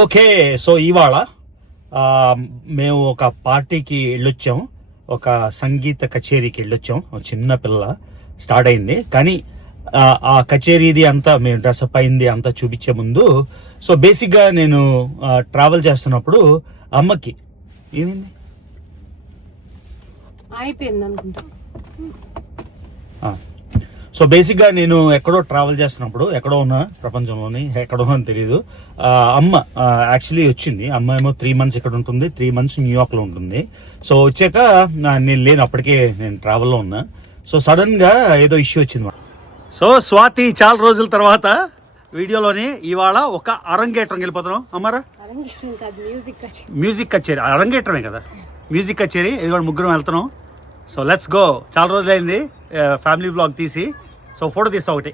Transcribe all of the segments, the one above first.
Okay, so ఇవాళ మేము ఒక పార్టీకి వెళ్ళొచ్చాం, ఒక సంగీత కచేరీకి వెళ్ళొచ్చాం. చిన్న పిల్ల స్టార్ట్ అయింది, కానీ ఆ కచేరీది అంతా మేము డ్రెస్అప్ అయింది అంతా చూపించే ముందు, సో బేసిక్గా నేను ట్రావెల్ చేస్తున్నప్పుడు అమ్మకి ఏమైంది అయిపోయింది అనుకుంటా. సో బేసిక్గా నేను ఎక్కడో ట్రావెల్ చేస్తున్నప్పుడు, ఎక్కడో ఉన్నా ప్రపంచంలోని ఎక్కడో అని తెలియదు, అమ్మ యాక్చువల్లీ వచ్చింది. అమ్మ ఏమో 3 months ఇక్కడ ఉంటుంది, 3 months న్యూయార్క్లో ఉంటుంది. సో వచ్చాక నేను లేను, అప్పటికే నేను ట్రావెల్లో ఉన్నా. సో సడన్ గా ఏదో ఇష్యూ వచ్చింది. సో స్వాతి చాలా రోజుల తర్వాత వీడియోలోని ఇవాళ ఒక అరంగేట్రం వెళ్ళిపోతున్నాం. అమ్మారా మ్యూజిక్ కచేరీ, అరంగేట్రమే కదా మ్యూజిక్ కచేరీ. ఇది కూడా ముగ్గురం వెళ్తున్నాం. So let's go. చాలా రోజులైంది ఫ్యామిలీ వ్లాగ్ తీసి, సో ఫోటో తీస్తా ఒకటి.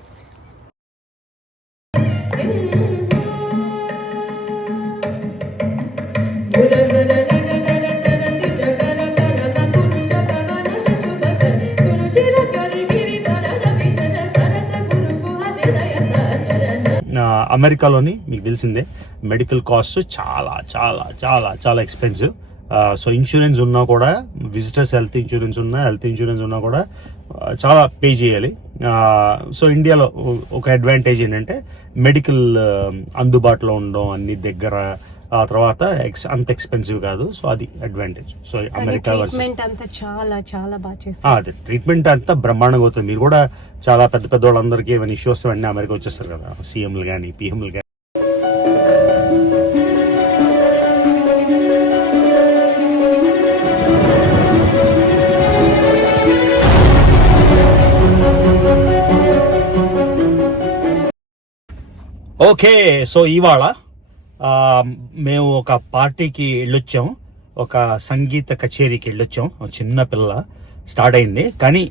అమెరికాలోని మీకు తెలిసిందే మెడికల్ కాస్ట్ చాలా చాలా చాలా చాలా ఎక్స్పెన్సివ్. సో ఇన్సూరెన్స్ ఉన్నా కూడా, విజిటర్స్ హెల్త్ ఇన్సూరెన్స్ ఉన్నా కూడా చాలా పే చేయాలి. సో ఇండియాలో ఒక అడ్వాంటేజ్ ఏంటంటే మెడికల్ అందుబాటులో ఉండడం, అన్ని దగ్గర, ఆ తర్వాత అంత ఎక్స్పెన్సివ్ కాదు. సో అది అడ్వాంటేజ్. సో అమెరికా అదే ట్రీట్మెంట్ అంతా బ్రహ్మాండంగా అవుతుంది. మీరు కూడా చాలా పెద్ద పెద్ద వాళ్ళందరికీ ఏమైనా ఇష్యూ వస్తే అన్నీ అమెరికా వచ్చేస్తారు కదా, సీఎంలు కానీ పిఎంలు కానీ. ఓకే, సో ఇవాళ మేము ఒక పార్టీకి వెళ్ళొచ్చాం, ఒక సంగీత కచేరీకి వెళ్ళొచ్చాం. చిన్న పిల్ల స్టార్ట్ అయింది, కానీ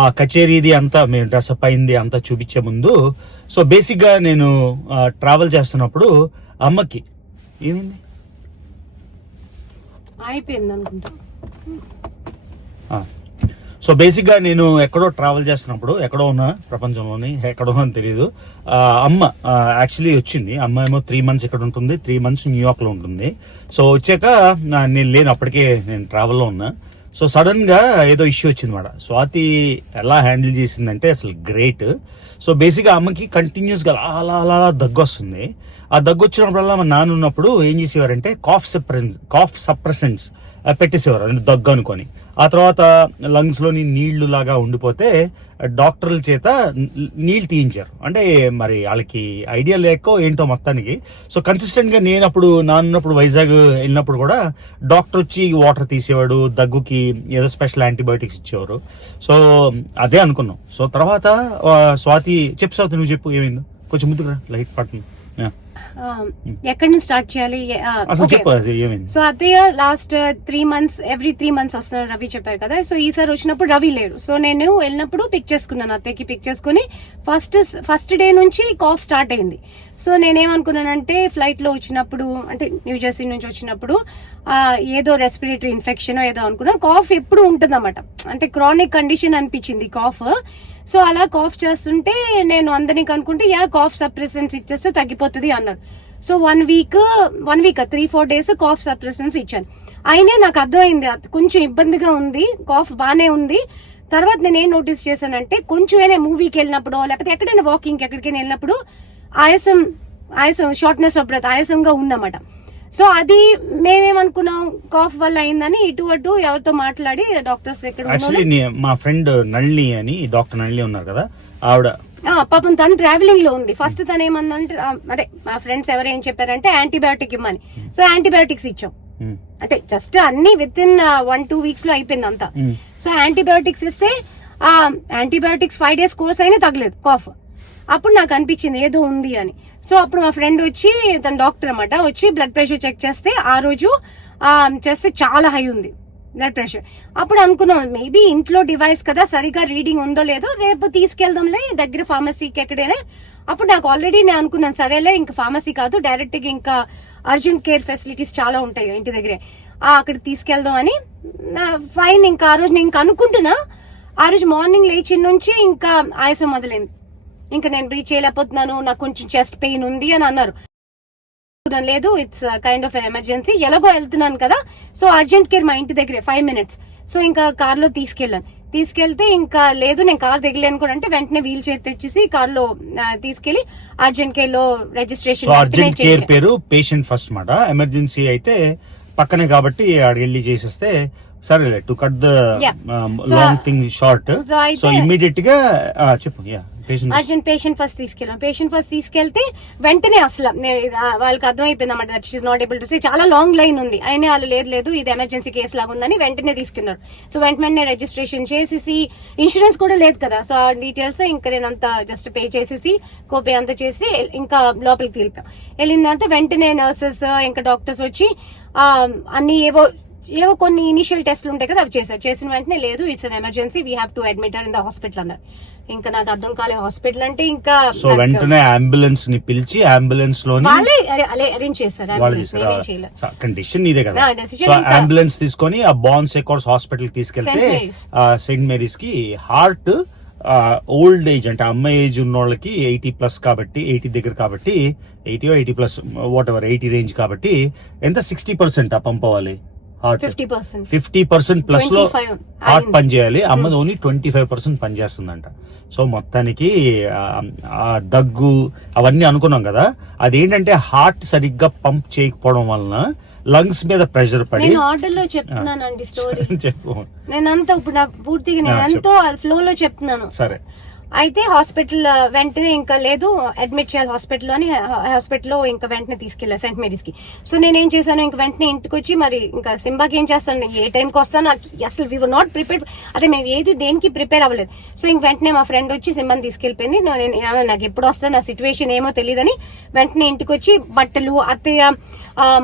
ఆ కచేరీది అంతా మేము డ్రెస్అప్ అయింది అంతా చూపించే ముందు, సో బేసిక్గా నేను ట్రావెల్ చేస్తున్నప్పుడు అమ్మకి ఏమైంది అయిపోయింది అనుకుంటా. సో బేసిక్గా నేను ఎక్కడో ట్రావెల్ చేస్తున్నప్పుడు, ఎక్కడో ఉన్నా ప్రపంచంలోని ఎక్కడో అని తెలియదు, అమ్మ యాక్చువల్లీ వచ్చింది. అమ్మ ఏమో 3 months ఇక్కడ ఉంటుంది, 3 months న్యూయార్క్లో ఉంటుంది. సో వచ్చాక నేను లేను, అప్పటికే నేను ట్రావెల్లో ఉన్నా. సో సడన్ గా ఏదో ఇష్యూ వచ్చింది మాట. స్వాతి ఎలా హ్యాండిల్ చేసిందంటే అసలు గ్రేట్. సో బేసిక్గా అమ్మకి కంటిన్యూస్ గా అలా అలా అలా దగ్గు వస్తుంది. ఆ దగ్గు వచ్చినప్పుడల్లా మా నాన్న ఉన్నప్పుడు ఏం చేసేవారంటే కాఫ్ సప్రెసెంట్స్ పెట్టేసేవారు, అంటే దగ్గు అనుకొని. ఆ తర్వాత లంగ్స్ లోని నీళ్లు లాగా ఉండిపోతే డాక్టర్ల చేత నీళ్లు తీయించారు. అంటే మరి వాళ్ళకి ఐడియా లేకో ఏంటో మొత్తానికి. సో కన్సిస్టెంట్ గా నేను అప్పుడు నాన్నప్పుడు వైజాగ్ వెళ్ళినప్పుడు కూడా డాక్టర్ వచ్చి వాటర్ తీసేవాడు, దగ్గుకి ఏదో స్పెషల్ యాంటీబయాటిక్స్ ఇచ్చేవారు. సో అదే అనుకున్నాం. సో తర్వాత స్వాతి స్వాతి నువ్వు చెప్పు ఏమైందో, కొంచెం ముందుకు రా, లైట్ పడుతుంది. ఎక్కడి నుంచి స్టార్ట్ చేయాలి? సో అత్తయ్య లాస్ట్ 3 months ఎవ్రీ 3 months వస్తున్నారు రవి చెప్పారు కదా. సో ఈసారి వచ్చినప్పుడు రవి లేడు. సో నేను వెళ్ళినప్పుడు పిక్ చేసుకున్నాను, అత్తయ్యకి పిక్ చేసుకుని ఫస్ట్ డే నుంచి కాఫ్ స్టార్ట్ అయింది. సో నేనేమనుకున్నానంటే ఫ్లైట్ లో వచ్చినప్పుడు, అంటే న్యూజెర్సీ నుంచి వచ్చినప్పుడు ఏదో రెస్పిరేటరీ ఇన్ఫెక్షన్ ఏదో అనుకున్నా. కాఫ్ ఎప్పుడు ఉంటుంది అన్నమాట, అంటే క్రానిక్ కండిషన్ అనిపించింది కాఫ్. సో అలా కాఫ్ చేస్తుంటే నేను అందరినీ కనుక్కుంటే కాఫ్ సప్రెసెన్స్ ఇచ్చేస్తే తగ్గిపోతుంది అన్నారు. So 1 week 3-4 days cough suppressants ఇచ్చాను. అయినా నాకు అర్థమైంది కొంచెం ఇబ్బందిగా ఉంది, కాఫ్ బానే ఉంది. తర్వాత నేను ఏం నోటీస్ చేశానంటే, కొంచెం మూవీకి వెళ్ళినప్పుడు లేకపోతే ఎక్కడైనా వాకింగ్ ఎక్కడికైనా వెళ్ళినప్పుడు ఆయాసం షార్ట్నెస్ ఆఫ్ బ్రెత్ ఆయాసంగా ఉందన్నమాట. సో అది మేమేమనుకున్నాం కాఫ్ వల్ల అయిందని ఇటు అటు ఎవరితో మాట్లాడి డాక్టర్స్ మా ఫ్రెండ్ నళిని అని డాక్టర్ నళిని ఉన్నారు కదా, ఆవిడ పాపం తను ట్రావెలింగ్ లో ఉంది. ఫస్ట్ తను ఏమందంటే, అదే మా ఫ్రెండ్స్ ఎవరు ఏం చెప్పారంటే యాంటీబయాటిక్ ఇమ్మని. సో యాంటీబయాటిక్స్ ఇచ్చాం, అంటే జస్ట్ అన్ని విత్ ఇన్ 1-2 weeks లో అయిపోయింది అంతా. సో యాంటీబయాటిక్స్ ఇస్తే ఆ యాంటీబయాటిక్స్ 5 days కోర్స్ అయినా తగ్గలేదు కాఫ్. అప్పుడు నాకు అనిపించింది ఏదో ఉంది అని. సో అప్పుడు మా ఫ్రెండ్ వచ్చి, తన డాక్టర్ అన్నమాట, వచ్చి బ్లడ్ ప్రెషర్ చెక్ చేస్తే ఆ రోజు చేస్తే చాలా హై ఉంది బ్లడ్ ప్రెషర్. అప్పుడు అనుకున్నాం మేబీ ఇంట్లో డివైస్ కదా, సరిగా రీడింగ్ ఉందో లేదో, రేపు తీసుకెళ్దాంలే దగ్గర ఫార్మసీకి ఎక్కడైనా. అప్పుడు నాకు ఆల్రెడీ నేను అనుకున్నాను, సరేలే ఇంకా ఫార్మసీ కాదు, డైరెక్ట్ గా ఇంకా అర్జెంట్ కేర్ ఫెసిలిటీస్ చాలా ఉంటాయి ఇంటి దగ్గరే, అక్కడికి తీసుకెళ్దాం అని. ఫైన్, ఇంకా ఆ రోజు నేను అనుకుంటున్నా. ఆ రోజు మార్నింగ్ లేచిన నుంచి ఇంకా ఆయాసం మొదలైంది. ఇంకా నేను బ్రీత్ చేయలేకపోతున్నాను, నాకు కొంచెం చెస్ట్ పెయిన్ ఉంది అని అన్నారు. లేదు ఇట్స్ కైండ్ ఆఫ్ ఎమర్జెన్సీ, ఎలాగో వెళ్తున్నాను కదా, సో అర్జెంట్ కేర్ మా ఇంటి దగ్గరే 5 minutes. సో ఇంకా కార్ లో తీసుకెళ్తే ఇంకా లేదు నేను కార్ దిగలేను కూడా అంటే వెంటనే వీల్ చైర్ తెచ్చేసి కార్ లో తీసుకెళ్లి అర్జెంట్ కేర్ లో రిజిస్ట్రేషన్. అర్జెంట్ కేర్ పేరు పేషెంట్ ఫస్ట్ మాట, ఎమర్జెన్సీ అయితే పక్కనే కాబట్టి అక్కడికి వెళ్ళి చేసేస్తే సరే to cut the long thing short. So immediate గా చెప్పు. అర్జెంట్ పేషెంట్ ఫస్ట్ తీసుకెళ్తే వెంటనే అసలు వాళ్ళకి అర్థమైపోయింది అన్నమాట that she's not able to see. చాలా లాంగ్ లైన్ ఉంది, అయినా వాళ్ళు లేదు ఇది ఎమర్జెన్సీ కేసు లాగా ఉందని వెంటనే తీసుకున్నారు. సో వెంటనే రిజిస్ట్రేషన్ చేసేసి, ఇన్సూరెన్స్ కూడా లేదు కదా, సో ఆ డీటెయిల్స్ ఇంకా నేను అంతా జస్ట్ పే చేసేసి కోపే అంతా చేసి ఇంకా లోపలికి వెళ్ళిందంటే వెంటనే నర్సెస్ ఇంకా డాక్టర్స్ వచ్చి అన్ని ఏవో కొన్ని ఇనిషియల్ టెస్ట్లు ఉంటాయి కదా అవి చేసిన వెంటనే లేదు it's an emergency we have to admit in the hospital అన్నారు. ఇంకా నాకు అర్థం కాలే హాస్పిటల్ అంటే ఇంకా సో వెంటనే అంబులెన్స్ ని పిలిచి అంబులెన్స్ లో అరేంజ్ చేశారు. కండిషన్ ఇదే కదా, సో అంబులెన్స్ తీసుకొని ఆ బాన్ సెకోర్స్ హాస్పిటల్ తీసుకెళ్తే సెయింట్ మేరీస్ కి హార్ట్ ఓల్డ్ ఏజ్ అంటే అమ్మ ఏజ్ ఉన్న వాళ్ళకి 80+ కాబట్టి 80 దగ్గర కాబట్టి 80+ వాట్ ఎవర్ 80 రేంజ్ కాబట్టి ఎంత 60% పంప్ అవ్వాలి హార్ట్, 50% ప్లస్ లో హార్ట్ పని చేయాలి. అమ్మది ఓన్లీ 25% పని చేస్తుందంట. సో మొత్తానికి ఆ దగ్గు అవన్నీ అనుకున్నాం కదా, అదేంటంటే హార్ట్ సరిగ్గా పంప్ చేయకపోవడం వలన లంగ్స్ మీద ప్రెషర్ పడి. ఆర్డర్ లో చెప్తున్నానండి స్టోరీ, చెప్పు. నేనంతా ఇప్పుడు పూర్తిగా నేనంతా ఫ్లో లో చెప్తున్నాను. సరే, అయితే హాస్పిటల్ వెంటనే ఇంకా లేదు అడ్మిట్ చేయాలి హాస్పిటల్ అని హాస్పిటల్లో ఇంకా వెంటనే తీసుకెళ్లారు సెయింట్ మేరీస్ కి. సో నేనేం చేశాను ఇంక వెంటనే ఇంటికి వచ్చి మరి ఇంకా సింబాకి ఏం చేస్తాను, ఏ టైంకి వస్తాను అసలు వీ వర్ నాట్ ప్రిపేర్డ్, అదే మేము ఏది దేనికి ప్రిపేర్ అవ్వలేదు. సో ఇంక వెంటనే మా ఫ్రెండ్ వచ్చి సింబాని తీసుకెళ్లిపోయింది. నాకు ఎప్పుడు వస్తాను నా సిచ్యువేషన్ ఏమో తెలియదని వెంటనే ఇంటికి వచ్చి బట్టలు అత్తయ్య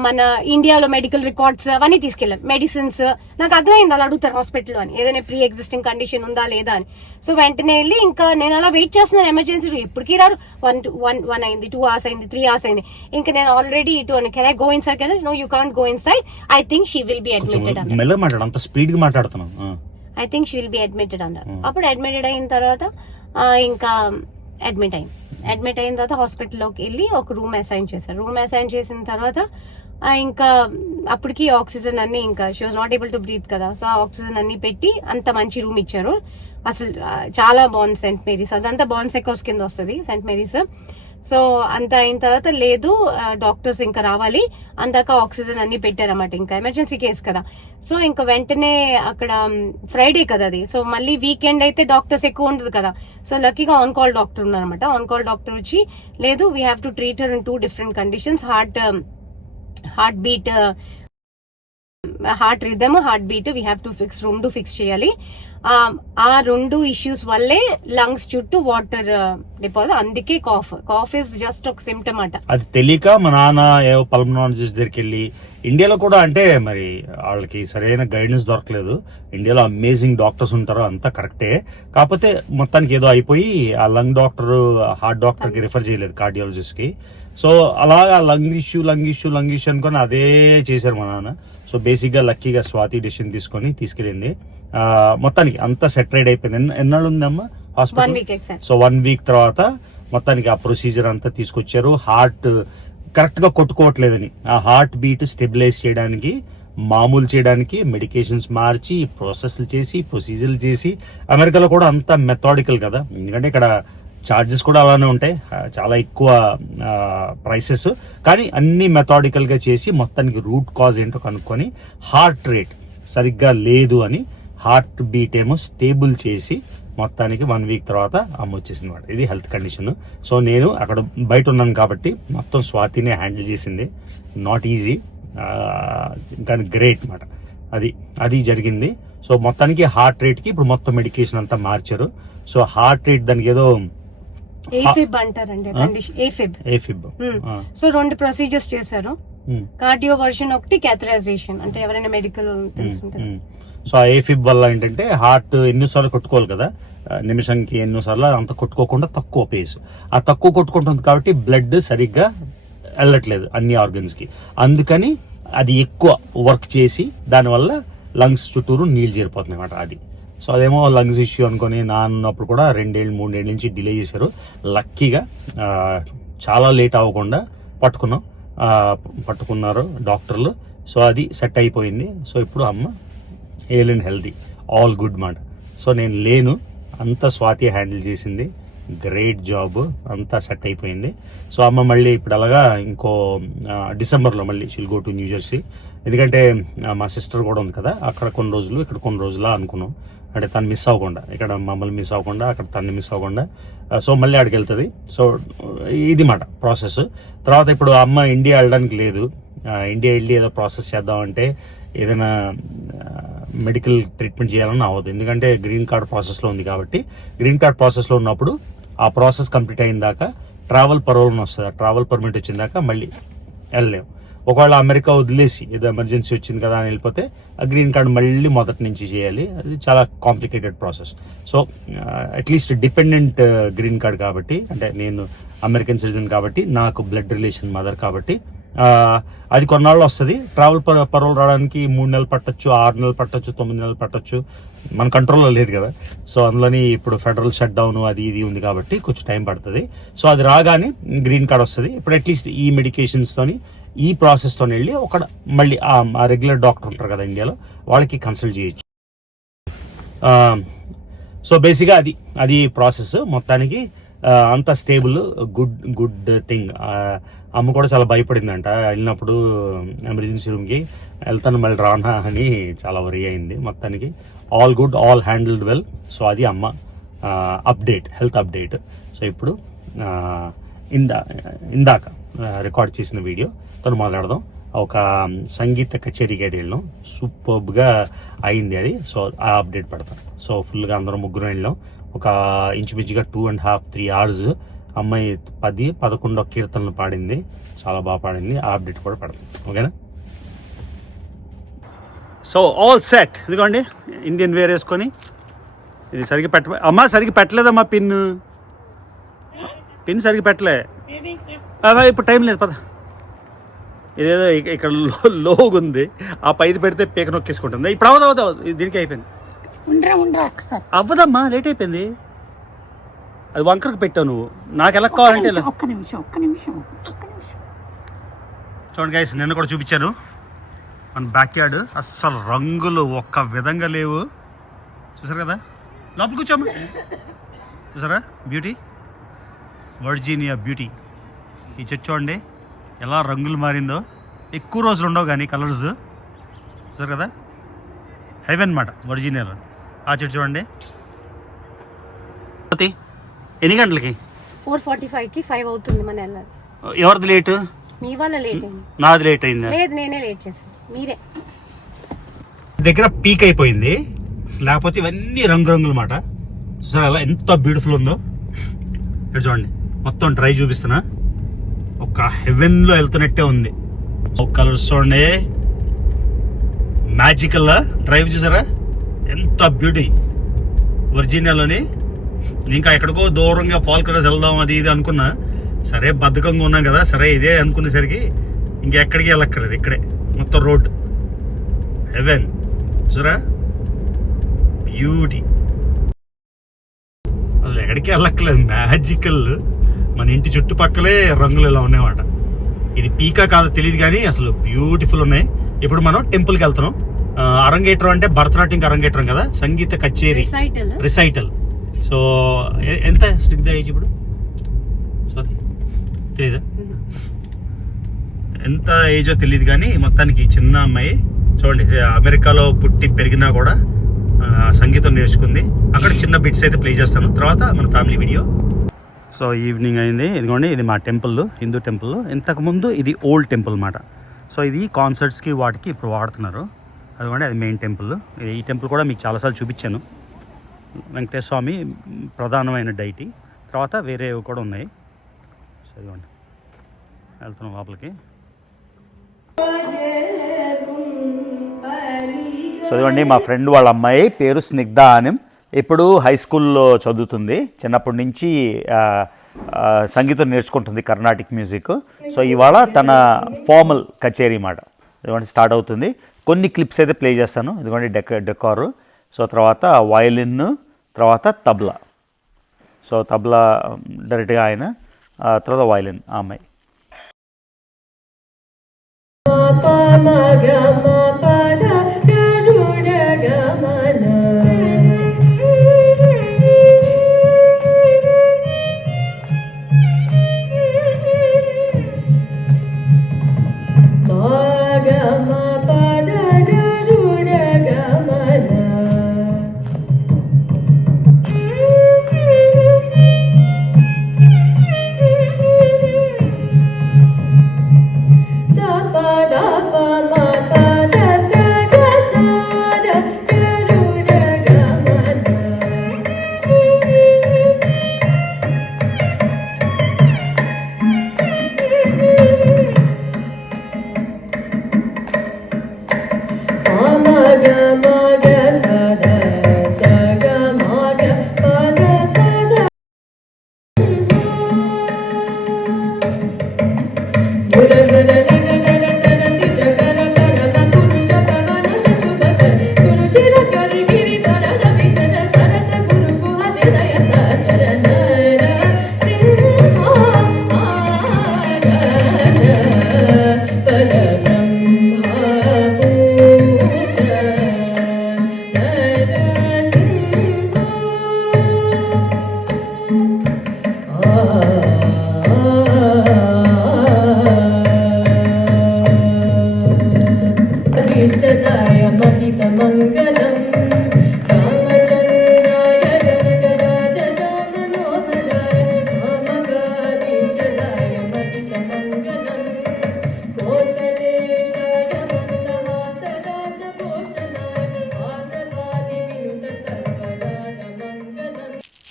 మన ఇండియాలో మెడికల్ రికార్డ్స్ అవన్నీ తీసుకెళ్లారు, మెడిసిన్స్. నాకు అర్థమైంది అలా అడుగుతారు హాస్పిటల్లో అని, ఏదైనా ప్రీ ఎగ్జిస్టింగ్ కండిషన్ ఉందా లేదా అని. సో వెంటనే వెళ్ళి ఇంకా నేను అలా వెయిట్ చేస్తున్నాను ఎమర్జెన్సీ, ఎప్పటికీ రారు. 1 అయింది, 2 hours అయింది, 3 hours అయింది. ఇంకా నేను ఆల్రెడీ ఇటు అని can I go inside, can no you can't go inside, I think she will be admitted అన్నారు. అంత స్పీడ్ గా మాట్లాడుతున్నాను, I think she will be admitted అన్నారు. అప్పుడు అడ్మిటెడ్ అయిన తర్వాత ఇంకా అడ్మిట్ అయిన తర్వాత హాస్పిటల్లోకి వెళ్ళి ఒక రూమ్ అసైన్ చేశారు. రూమ్ అసైన్ చేసిన తర్వాత ఇంకా అప్పటికి ఆక్సిజన్ అన్ని ఇంకా she was not able to breathe కదా, సో ఆ ఆక్సిజన్ అన్ని పెట్టి అంత మంచి రూమ్ ఇచ్చారు. అసలు చాలా బాగుంది సెయింట్ మేరీస్, అదంతా బాన్ సెకోర్స్ కింద వస్తుంది సెయింట్ మేరీస్. సో అంత అయిన తర్వాత లేదు డాక్టర్స్ ఇంకా రావాలి అందాక ఆక్సిజన్ అన్ని పెట్టారన్నమాట, ఇంకా ఎమర్జెన్సీ కేసు కదా. సో ఇంకా వెంటనే అక్కడ ఫ్రైడే కదా అది, సో మళ్ళీ వీకెండ్ అయితే డాక్టర్స్ ఎక్కువ ఉండదు కదా. సో లక్కీగా ఆన్ కాల్ డాక్టర్ ఉన్నారన్నమాట. ఆన్ కాల్ డాక్టర్ వచ్చి లేదు we have to treat her in 2 different conditions, heart beat, heart rhythm, heart beat we have to fix, 2 fix చేయాలి. ఆ 2 issues వల్లే లంగ్స్ చుట్టూ వాటర్ డిపాజిట్, అందుకే కాఫ్ ఇస్ జస్ట్ ఒక symptom అట. అది తెలియక మా నాన్న ఏవో పల్మనాలజిస్ట్ దగ్గరికి వెళ్ళి, ఇండియాలో కూడా అంటే మరి వాళ్ళకి సరైన గైడెన్స్ దొరకలేదు. ఇండియాలో అమేజింగ్ డాక్టర్స్ ఉంటారు, అంతా కరెక్టే, కాకపోతే మొత్తానికి ఏదో అయిపోయి ఆ లంగ్ డాక్టర్ హార్ట్ డాక్టర్ కి రిఫర్ చేయలేదు, కార్డియాలజిస్ట్ కి. సో అలాగా లంగ్ ఇష్యూ అనుకొని అదే చేశారు మా నాన్న. సో బేసిక్ గా లక్కీగా స్వాతి డెసిషన్ తీసుకెళ్ళింది. మొత్తానికి అంతా సెటరేట్ అయిపోయింది. ఎన్నాళ్ళు ఉందమ్మా హాస్పిటల్? సో 1 week తర్వాత మొత్తానికి ఆ ప్రొసీజర్ అంతా తీసుకొచ్చారు. హార్ట్ కరెక్ట్ గా కొట్టుకోవట్లేదని, ఆ హార్ట్ బీట్ స్టెబిలైజ్ చేయడానికి, మామూలు చేయడానికి మెడికేషన్స్ మార్చి, ప్రాసెస్లు చేసి, ప్రొసీజర్లు చేసి. అమెరికాలో కూడా అంతా మెథాడికల్ కదా, ఎందుకంటే ఇక్కడ చార్జెస్ కూడా అలానే ఉంటాయి, చాలా ఎక్కువ ప్రైసెస్, కానీ అన్ని మెథాడికల్ గా చేసి మొత్తానికి రూట్ కాజ్ ఏంటో కనుక్కొని హార్ట్ రేట్ సరిగ్గా లేదు అని హార్ట్ బీట్ ఏమో స్టేబుల్ చేసి మొత్తానికి 1 week తర్వాత అమ్మ వచ్చేసింది మాట. ఇది హెల్త్ కండిషన్. సో నేను అక్కడ బయట ఉన్నాను కాబట్టి మొత్తం స్వాతినే హ్యాండిల్ చేసింది. నాట్ ఈజీ కానీ గ్రేట్ మాట. అది జరిగింది. సో మొత్తానికి హార్ట్ రేట్ కి ఇప్పుడు మొత్తం మెడికేషన్ అంతా మార్చారు. సో హార్ట్ రేట్ దానికి ఏదో ఏఫిబ్ అంటారండి, ఏఫిబ్. సో 2 ప్రొసీజర్స్ చేశారు, కార్డియో వర్షన్ ఒకటి, క్యాథరైజేషన్, అంటే ఎవరైనా మెడికల్ తెలుసుంటారు. సో ఆ ఏఫిబ్ వల్ల ఏంటంటే హార్ట్ ఎన్నోసార్లు కొట్టుకోవాలి కదా, నిమిషంకి ఎన్నోసార్లు అంత కొట్టుకోకుండా తక్కువ పేస్, ఆ తక్కువ కొట్టుకుంటుంది కాబట్టి బ్లడ్ సరిగ్గా వెళ్ళట్లేదు అన్ని ఆర్గన్స్ కి, అందుకని అది ఎక్కువ వర్క్ చేసి దానివల్ల లంగ్స్ చుట్టూరు నీళ్లు చేరిపోతున్నాయి అన్నమాట. అది సో అదేమో లంగ్స్ ఇష్యూ అనుకుని నాన్నప్పుడు కూడా 2-3 ఏళ్ళ నుంచి డిలే చేశారు. లక్కీగా చాలా లేట్ అవ్వకుండా పట్టుకున్నాం. పట్టుకున్నారు డాక్టర్లు. సో అది సెట్ అయిపోయింది. సో ఇప్పుడు అమ్మ hail and healthy, all good మాట. సో నేను లేను, అంతా స్వాతి హ్యాండిల్ చేసింది, గ్రేట్ జాబ్, అంతా సెట్ అయిపోయింది. సో అమ్మ మళ్ళీ ఇప్పుడు అలాగా ఇంకో డిసెంబర్లో మళ్ళీ షిల్ గో టు న్యూ జెర్సీ. ఎందుకంటే మా సిస్టర్ కూడా ఉంది కదా, అక్కడ కొన్ని రోజులు ఇక్కడ కొన్ని రోజులు అనుకున్నాం. అంటే తను మిస్ అవ్వకుండా, ఇక్కడ మమ్మల్ని మిస్ అవ్వకుండా, అక్కడ తన్ని మిస్ అవ్వకుండా. సో మళ్ళీ అక్కడికి వెళ్తుంది. సో ఇది మాట ప్రాసెస్. తర్వాత ఇప్పుడు అమ్మ ఇండియా వెళ్ళడానికి లేదు. ఇండియా వెళ్ళి ఏదో ప్రాసెస్ చేద్దామంటే ఏదైనా మెడికల్ ట్రీట్మెంట్ చేయాలని అవ్వదు. ఎందుకంటే గ్రీన్ కార్డ్ ప్రాసెస్లో ఉంది కాబట్టి, గ్రీన్ కార్డ్ ప్రాసెస్లో ఉన్నప్పుడు ఆ ప్రాసెస్ కంప్లీట్ అయిన దాకా ట్రావెల్ పరోల్ వస్తుంది. ఆ ట్రావెల్ పర్మిట్ వచ్చిన దాకా మళ్ళీ వెళ్ళలేము. ఒకవేళ అమెరికా వదిలేసి ఏదో ఎమర్జెన్సీ వచ్చింది కదా అని వెళ్ళిపోతే ఆ గ్రీన్ కార్డ్ మళ్ళీ మొదటి నుంచి చేయాలి. అది చాలా complicated process. So at least dependent green card కాబట్టి, అంటే నేను అమెరికన్ సిటిజన్ కాబట్టి, నాకు బ్లడ్ రిలేషన్ మదర్ కాబట్టి అది కొన్నాళ్ళు వస్తుంది. ట్రావెల్ పరోల్ రావడానికి 3 నెలలు పట్టొచ్చు, 6 నెలలు పట్టొచ్చు, 9 నెలలు పట్టొచ్చు, మన కంట్రోల్లో లేదు కదా. సో అందులోని ఇప్పుడు ఫెడరల్ షట్ డౌన్ అది ఇది ఉంది కాబట్టి కొంచెం టైం పడుతుంది. సో అది రాగానే గ్రీన్ కార్డ్ వస్తుంది. ఇప్పుడు అట్లీస్ట్ ఈ మెడికేషన్స్తోని, ఈ ప్రాసెస్తో వెళ్ళి ఒక మళ్ళీ ఆ రెగ్యులర్ డాక్టర్ ఉంటారు కదా ఇండియాలో, వాళ్ళకి కన్సల్ట్ చేయొచ్చు. సో బేసిక్గా అది ప్రాసెస్. మొత్తానికి అంత స్టేబుల్, గుడ్ థింగ్. అమ్మ కూడా చాలా భయపడిందంట వెళ్ళినప్పుడు, ఎమర్జెన్సీ రూమ్కి వెళ్తాను మళ్ళీ రానా అని చాలా వరీ అయింది. మొత్తానికి all good, all handled well. So అది అమ్మ అప్డేట్, హెల్త్ అప్డేట్. సో ఇప్పుడు ఇందాక రికార్డ్ చేసిన వీడియో తను మాట్లాడదాం. ఒక సంగీత కచేరీకి అయితే వెళ్ళాం, సూపర్బ్గా అయింది అది. సో ఆ అప్డేట్ పెడతాం. సో ఫుల్గా అందరం ముగ్గురు వెళ్ళాం. ఒక ఇంచుమించుగా 2.5-3 hours అమ్మాయి 10-11 కీర్తనలు పాడింది, చాలా బాగా పాడింది. ఆ అప్డేట్ కూడా పెడతాం, ఓకేనా. So all set. ఇదిగోండి ఇండియన్ వేర్ వేసుకొని, ఇది సరిగ్గా అమ్మా సరిగ్గా పెట్టలేదమ్మా, పిన్ సరిగ్గా పెట్టలే. ఇప్పుడు టైం లేదు, పద. ఇదేదో ఇక్కడ లోగు ఉంది, ఆ పైది పెడితే పీక నొక్కేసుకుంటుంది. ఇప్పుడు అవదు, దీనికి అయిపోయింది. అవ్వదమ్మా, లేట్ అయిపోయింది. అది వంకరకు పెట్టావు నువ్వు, నాకు ఎలా కావాలంటే. ఒక్క నిమిషం. చూడండి గైస్, నిన్న కూడా చూపించాను మన బ్యాక్ యార్డ్. అస్సలు రంగులు ఒక్క విధంగా లేవు, చూసారు కదా. లోపల కూర్చోమ్మా, చూసారా బ్యూటీ, వర్జీనియా బ్యూటీ. ఈ చెట్టు చూడండి ఎలా రంగులు మారిందో. ఎక్కువ రోజులు ఉండవు కానీ కలర్స్, చూసారు కదా. హెవెన్ అన్నమాట వర్జీనియాలో. ఆ చెట్టు చూడండి. ఎన్ని గంటలకి? 4:45కి 5 అవుతుంది మన వెళ్ళాలి. ఎవరిది లేట్? మీ వల్ల లేట్ అయింది. నాది లేట్ అయింది. లేదు, నేనే లేట్ చేశాను, మీరే. దగ్గర పీక్ అయిపోయింది, లేకపోతే ఇవన్నీ రంగురంగులు మాట. చూసారా అలా ఎంత బ్యూటిఫుల్ ఉందో. ఇక్కడ చూడండి మొత్తం డ్రై చూపిస్తున్నా, ఒక హెవెన్లో వెళ్తున్నట్టే ఉంది. ఒక కలర్స్ చూడండి, మ్యాజికల్ డ్రైవ్ చూసారా, ఎంత బ్యూటీ. వర్జీనియాలోని ఇంకా ఎక్కడికో దూరంగా ఫాల్కనర్స్ వెళ్దాం అది ఇది అనుకున్నా. సరే బద్ధకంగా ఉన్నాం కదా, సరే ఇదే అనుకునేసరికి ఇంకెక్కడికి వెళ్ళక్కర్లేదు, ఇక్కడే మొత్తం రోడ్ హెవెన్. చూసారా బ్యూటీ, అసలు ఎక్కడికి వెళ్ళక్కర్లేదు, మ్యాజికల్. మన ఇంటి చుట్టుపక్కలే రంగులు ఇలా ఉన్నాయన్నమాట. ఇది పీకా కాదో తెలియదు కానీ అసలు బ్యూటిఫుల్ ఉన్నాయి. ఇప్పుడు మనం టెంపుల్కి వెళ్తున్నాం. అరంగేట్రం అంటే భరతనాట్యం అరంగేట్రం కదా, సంగీత కచేరీ రిసైటల్. సో ఎంత స్నిగ్ధ ఏజ్ ఇప్పుడు? సారీ తెలీదా ఎంత ఏజో తెలియదు కానీ మొత్తానికి చిన్న అమ్మాయి. చూడండి అమెరికాలో పుట్టి పెరిగినా కూడా సంగీతం నేర్చుకుంది. అక్కడ చిన్న బిట్స్ అయితే ప్లే చేస్తాను, తర్వాత మన ఫ్యామిలీ వీడియో. సో ఈవినింగ్ అయింది. ఇదిగోండి ఇది మా టెంపుల్, హిందూ టెంపుల్. ఇంతకుముందు ఇది ఓల్డ్ టెంపుల్ అన్నమాట. సో ఇది కాన్సర్ట్స్కి వాటికి ఇప్పుడు వాడుతున్నారు. అదిగోండి అది మెయిన్ టెంపుల్. ఈ టెంపుల్ కూడా మీకు చాలాసార్లు చూపించాను. వెంకటేశ్వర స్వామి ప్రధానమైన డైటీ, తర్వాత వేరే కూడా ఉన్నాయి. సో ఇదిగోండి వెళ్తున్నాం లోపలికి. సో ఇదిగోండి మా ఫ్రెండ్ వాళ్ళ అమ్మాయి పేరు స్నిగ్ధ అని, ఇప్పుడు హై స్కూల్లో చదువుతుంది. చిన్నప్పటి నుంచి సంగీతం నేర్చుకుంటుంది, కర్ణాటిక్ మ్యూజిక్. సో ఇవాళ తన ఫార్మల్ కచేరీ మాట ఇదిగోండి స్టార్ట్ అవుతుంది. కొన్ని క్లిప్స్ అయితే ప్లే చేస్తాను. ఇదిగోండి డెకారు. సో తర్వాత వయలిన్, తర్వాత తబలా. సో తబలా డైరెక్ట్గా ఆయన, తర్వాత వయలిన్ ఆ అమ్మాయి.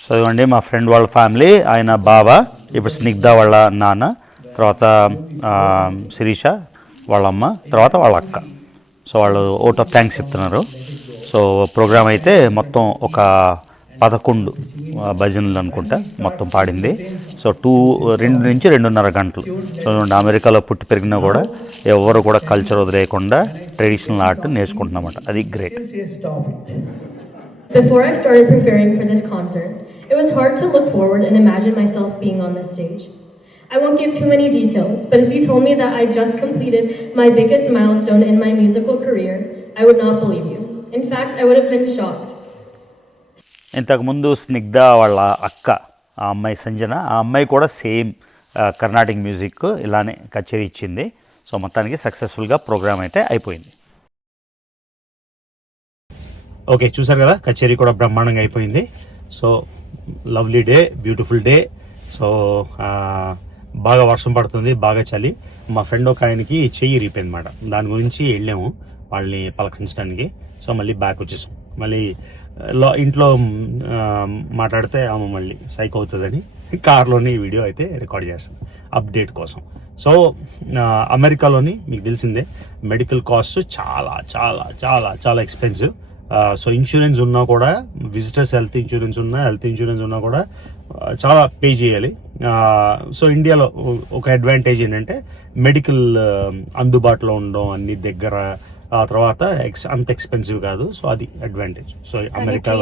సో ఇవ్వండి మా ఫ్రెండ్ వాళ్ళ ఫ్యామిలీ, ఆయన బాబా, ఇప్పుడు స్నిగ్ధ వాళ్ళ నాన్న, తర్వాత శిరీష వాళ్ళ అమ్మ, తర్వాత వాళ్ళ అక్క. సో వాళ్ళు ఓట్ ఆఫ్ థ్యాంక్స్ చెప్తున్నారు. సో ప్రోగ్రామ్ అయితే మొత్తం ఒక 11 భజనలు అనుకుంటా మొత్తం పాడింది. సో 2 నుంచి 2.5 గంటలు. సో అమెరికాలో పుట్టి పెరిగినా కూడా ఎవరు కూడా కల్చర్ వదిలేయకుండా ట్రెడిషనల్ ఆర్ట్ నేర్చుకుంటున్నమాట. అది great. Before I started preparing for this concert, it was hard to look forward and imagine myself being on this stage. I won't give too many details, but if you told me that I just completed my biggest milestone in my musical career, I would not believe you. In fact, I would have been shocked. ఇంతకుముందు స్నిగ్ధ వాళ్ళ అక్క, ఆ అమ్మాయి సంజన, ఆ అమ్మాయి కూడా same Carnatic music ఇలానే కచేరీ ఇచ్చింది. సో మొత్తానికి సక్సెస్ఫుల్గా ప్రోగ్రామ్ అయితే అయిపోయింది. ఓకే, చూసారు కదా, కచేరీ కూడా బ్రహ్మాండంగా అయిపోయింది. So lovely day, beautiful day. So బాగా వర్షం పడుతుంది, బాగా చలి. మా ఫ్రెండ్ ఒక ఆయనకి చెయ్యి ఇరిగిపోయింది అన్నమాట. దాని గురించి వెళ్ళాము వాళ్ళని పలకరించడానికి. సో మళ్ళీ బ్యాక్ వచ్చేసాం. మళ్ళీ ఇంట్లో మాట్లాడితే ఆమె మళ్ళీ సైక్ అవుతుందని కార్లోని వీడియో అయితే రికార్డ్ చేస్తాను అప్డేట్ కోసం. సో అమెరికాలోని మీకు తెలిసిందే మెడికల్ కాస్ట్ చాలా చాలా చాలా చాలా ఎక్స్పెన్సివ్. సో ఇన్సూరెన్స్ ఉన్నా కూడా, విజిటర్స్ హెల్త్ ఇన్సూరెన్స్ ఉన్నా కూడా చాలా పే చేయాలి. సో ఇండియాలో ఒక అడ్వాంటేజ్ ఏంటంటే మెడికల్ అందుబాటులో ఉండడం, అన్ని దగ్గర, ఆ తర్వాత అంత ఎక్స్పెన్సివ్ కాదు. సో అది అడ్వాంటేజ్. సో అమెరికా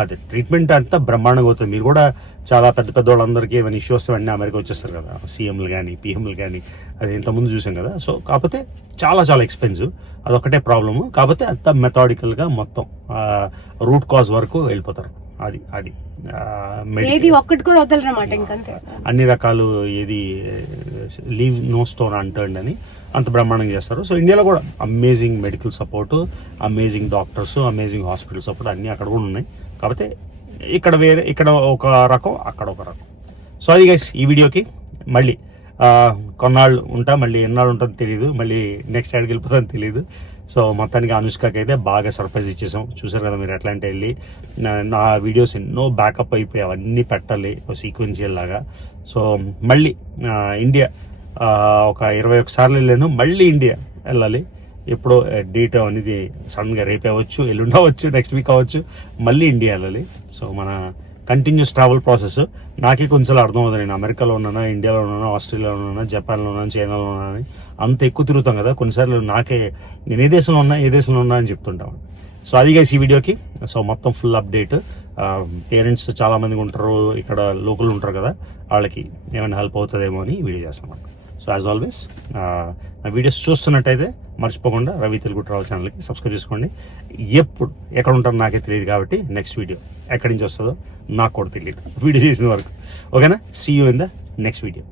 అదే ట్రీట్మెంట్ అంతా బ్రహ్మాండంగా అవుతుంది. మీరు కూడా చాలా పెద్ద వాళ్ళందరికీ ఏమైనా ఇష్యూ వస్తే వెంటనే అమెరికా వచ్చేస్తారు కదా, సీఎంలు కానీ పిఎంలు కానీ. అది ఇంతకుముందు చూసాం కదా. సో కాకపోతే చాలా చాలా ఎక్స్పెన్సివ్, అదొకటే ప్రాబ్లము. కాకపోతే అంత మెథాడికల్గా మొత్తం రూట్ కాజ్ వరకు వెళ్ళిపోతారు. అది ఒక్కటి కూడా వదలరన్నమాట. ఇంకంతే అన్ని రకాలు, ఏది లీవ్ నో స్టోన్ అంటర్డ్ అని అంత బ్రహ్మాండంగా చేస్తారు. సో ఇండియాలో కూడా amazing medical support, amazing doctors, amazing hospital support అన్నీ అక్కడ కూడా ఉన్నాయి. కాకపోతే ఇక్కడ ఒక రకం, అక్కడ ఒక రకం. సో అది గైస్, ఈ వీడియోకి మళ్ళీ కొన్నాళ్ళు ఉంటా, మళ్ళీ ఎన్నాళ్ళు ఉంటుందో తెలియదు, మళ్ళీ నెక్స్ట్ యాడ్కి వెళ్ళిపోతుందో తెలియదు. సో మొత్తానికి అనుష్కకి అయితే బాగా సర్ప్రైజ్ ఇచ్చేసాం. చూసారు కదా మీరు ఎట్లా అంటే వెళ్ళి నా వీడియోస్ ఎన్నో బ్యాకప్ అయిపోయి అవన్నీ పెట్టాలి సీక్వెన్షియల్ లాగా. సో మళ్ళీ ఇండియా ఒక 21 సార్లు వెళ్ళాను, మళ్ళీ ఇండియా వెళ్ళాలి. ఎప్పుడో డేట్ అనేది సడన్గా రేపే అవ్వచ్చు, ఎల్లుండి అవ్వచ్చు, నెక్స్ట్ వీక్ అవ్వచ్చు, మళ్ళీ ఇండియా వెళ్ళాలి. సో మన కంటిన్యూస్ ట్రావెల్ ప్రాసెస్. నాకే కొంచెం అర్థం అవుతుంది, నేను అమెరికాలో ఉన్నానా, ఇండియాలో ఉన్నానా, ఆస్ట్రేలియాలో ఉన్నానా, జపాన్లో ఉన్నాను, చైనాలో ఉన్నాను, అంత ఎక్కువ తిరుగుతాం కదా. కొన్నిసార్లు నాకే నేను ఏ దేశంలో ఉన్నా అని చెప్తుంటాను. సో అది గైస్ ఈ వీడియోకి. సో మొత్తం ఫుల్ అప్డేట్. పేరెంట్స్ చాలా మంది ఉంటారు ఇక్కడ, లోకల్ ఉంటారు కదా, వాళ్ళకి ఏమైనా హెల్ప్ అవుతుందేమో అని వీడియో చేస్తాను. సో యాజ్ ఆల్వేస్ నా వీడియోస్ చూస్తున్నట్టయితే మర్చిపోకుండా రవి తెలుగు ట్రావెల్ ఛానల్కి సబ్స్క్రైబ్ చేసుకోండి. ఎక్కడ ఉంటారో నాకే తెలియదు కాబట్టి నెక్స్ట్ వీడియో ఎక్కడి నుంచి వస్తుందో నాకు కూడా తెలియదు వీడియో చేసిన వరకు. ఓకేనా? See you in the next video.